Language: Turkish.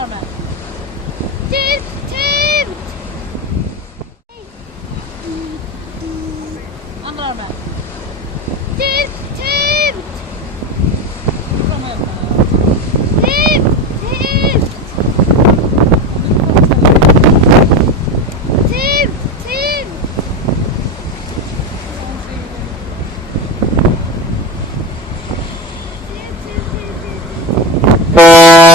rağmen. Tilt tilt. Ana rağmen. Tilt tilt. Burama yapalım. Tilt tilt. Tilt tilt. Tilt tilt tilt tilt.